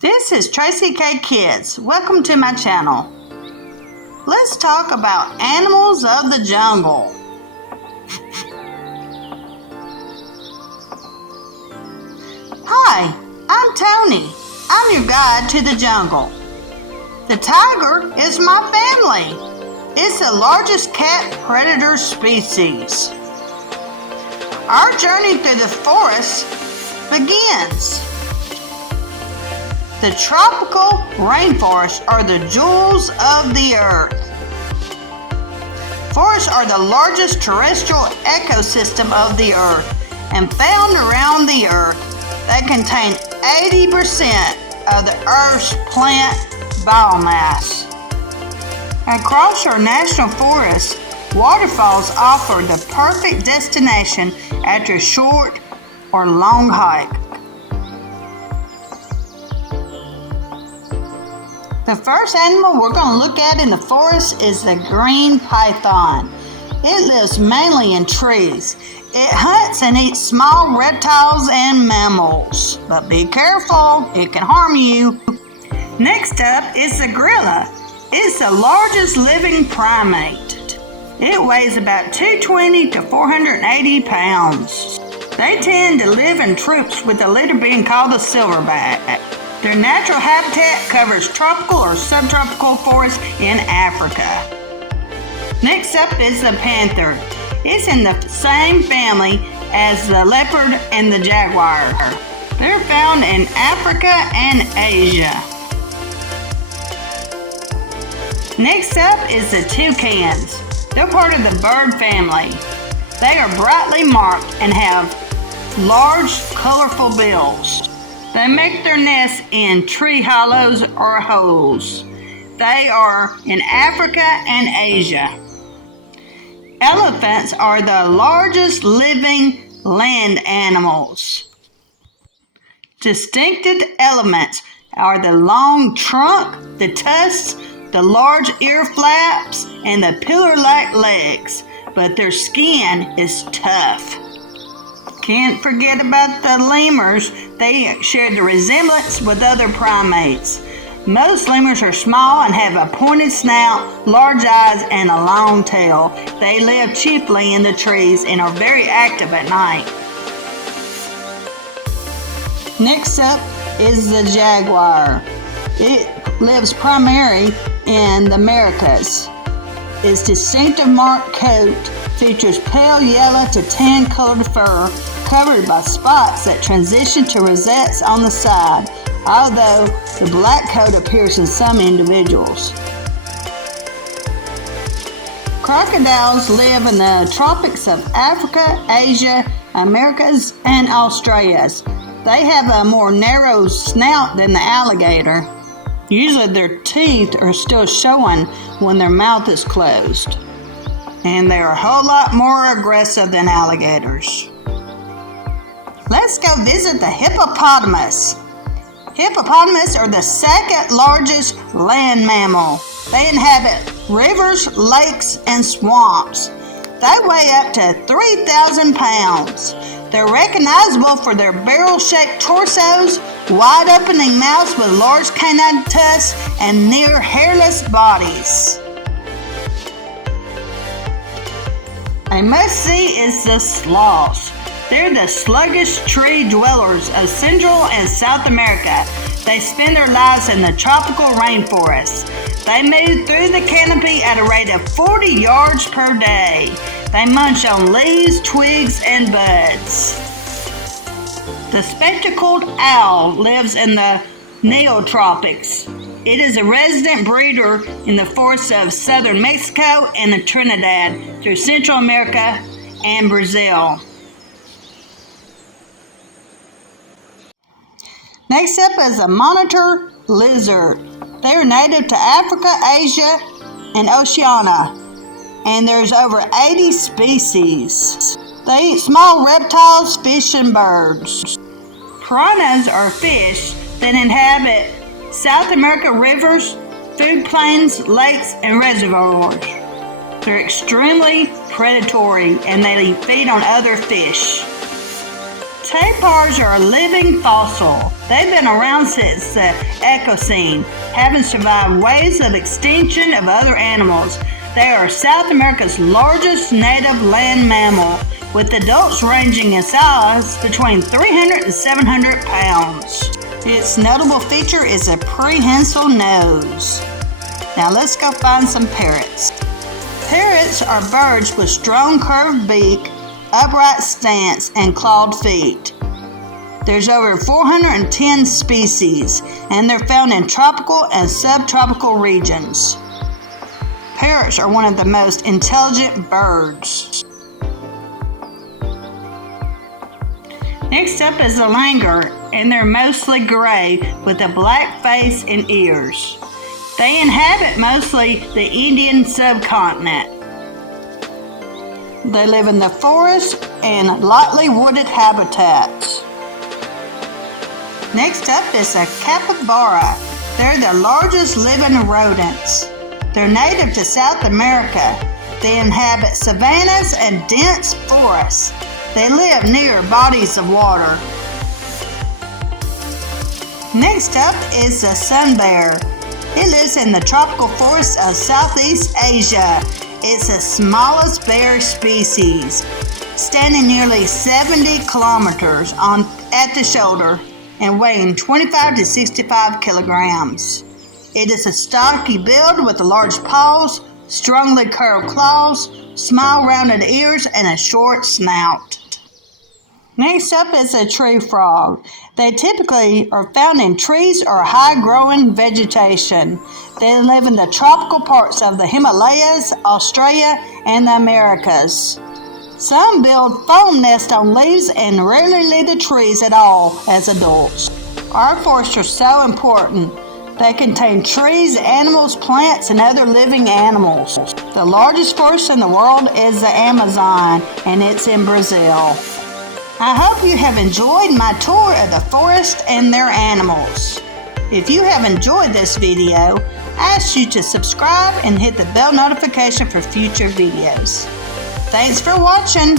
This is Tracy K. Kids. Welcome to my channel. Let's talk about animals of the jungle. Hi, I'm Tony. I'm your guide to the jungle. The tiger is my family. It's the largest cat predator species. Our journey through the forest begins. The tropical rainforests are the jewels of the earth. Forests are the largest terrestrial ecosystem of the earth and found around the earth that contain 80% of the earth's plant biomass. Across our national forests, waterfalls offer the perfect destination after a short or long hike. The first animal we're going to look at in the forest is the green python. It lives mainly in trees. It hunts and eats small reptiles and mammals. But be careful, it can harm you. Next up is the gorilla. It's the largest living primate. It weighs about 220 to 480 pounds. They tend to live in troops, with the leader being called the silverback. Their natural habitat covers tropical or subtropical forests in Africa. Next up is the panther. It's in the same family as the leopard and the jaguar. They're found in Africa and Asia. Next up is the toucans. They're part of the bird family. They are brightly marked and have large, colorful bills. They make their nests in tree hollows or holes. They are in Africa and Asia. Elephants are the largest living land animals. Distinctive elements are the long trunk, the tusks, the large ear flaps, and the pillar-like legs, but their skin is tough. Can't forget about the lemurs. They share the resemblance with other primates. Most lemurs are small and have a pointed snout, large eyes, and a long tail. They live chiefly in the trees and are very active at night. Next up is the jaguar. It lives primarily in the Americas. Its distinctive marked coat features pale yellow to tan colored fur covered by spots that transition to rosettes on the side, although the black coat appears in some individuals. Crocodiles live in the tropics of Africa, Asia, Americas, and Australia. They have a more narrow snout than the alligator. Usually their teeth are still showing when their mouth is closed. And they're a whole lot more aggressive than alligators. Let's go visit the hippopotamus. Hippopotamus are the second largest land mammal. They inhabit rivers, lakes, and swamps. They weigh up to 3,000 pounds. They're recognizable for their barrel-shaped torsos, wide-opening mouths with large canine tusks, and near hairless bodies. A must-see is the sloth. They're the sluggish tree dwellers of Central and South America. They spend their lives in the tropical rainforest. They move through the canopy at a rate of 40 yards per day. They munch on leaves, twigs, and buds. The spectacled owl lives in the neotropics. It is a resident breeder in the forests of southern Mexico and Trinidad through Central America and Brazil. Next up is the monitor lizard. They are native to Africa, Asia, and Oceania, and there's over 80 species. They eat small reptiles, fish, and birds. Piranhas are fish that inhabit South America rivers, food plains, lakes, and reservoirs. They're extremely predatory and they feed on other fish. Tapirs are a living fossil. They've been around since the Eocene, having survived waves of extinction of other animals. They are South America's largest native land mammal, with adults ranging in size between 300 and 700 pounds. Its notable feature is a prehensile nose. Now let's go find some parrots. Parrots are birds with strong curved beak, upright stance, and clawed feet. There's over 410 species, and they're found in tropical and subtropical regions. Parrots are one of the most intelligent birds. Next up is the langur, and they're mostly gray with a black face and ears. They inhabit mostly the Indian subcontinent. They live in the forest and lightly wooded habitats. Next up is a capybara. They're the largest living rodents. They're native to South America. They inhabit savannas and dense forests. They live near bodies of water. Next up is the sun bear. It lives in the tropical forests of Southeast Asia. It's the smallest bear species, standing nearly 70 kilometers at the shoulder and weighing 25 to 65 kilograms. It is a stocky build with large paws, strongly curved claws, small rounded ears, and a short snout. Next up is a tree frog. They typically are found in trees or high-growing vegetation. They live in the tropical parts of the Himalayas, Australia, and the Americas. Some build foam nests on leaves and rarely leave the trees at all as adults. Our forests are so important. They contain trees, animals, plants, and other living animals. The largest forest in the world is the Amazon, and it's in Brazil. I hope you have enjoyed my tour of the forest and their animals. If you have enjoyed this video, I ask you to subscribe and hit the bell notification for future videos. Thanks for watching.